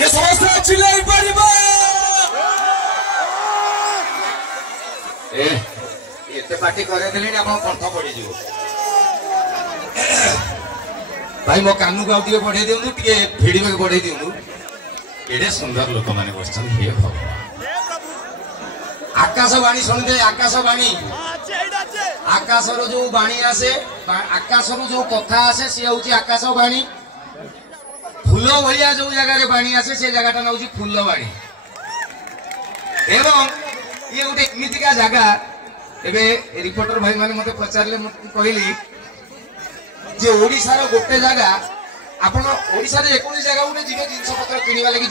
ये समस्त चिल्लाई पड़िबो एते पार्टी करे देले आपण कंठ पड़ी जीवो भाई मो कानू को आउटिके बढ़े दियु टिके फीडबैक बढ़े दियु एडे सुंदर लोक माने बसछन हे भगवान आकाशवाणी सुनते आकाशवाणी आकाशर जो बाणी आसे आकाशर जो कथा आसे सी हूँ आकाशवाणी फूल भाया जो जगह बाणी आसे से जगह ना हूँ फूलवाणी एवं ये गोटे एमतीका जगह एबे रिपोर्टर भाई माने मते पचारले कहली जे ओडिसा रो गोटे जगह आपण ओडिसा रे 19 जगह गोटे जिन जिनस पत्र किनिबा लागि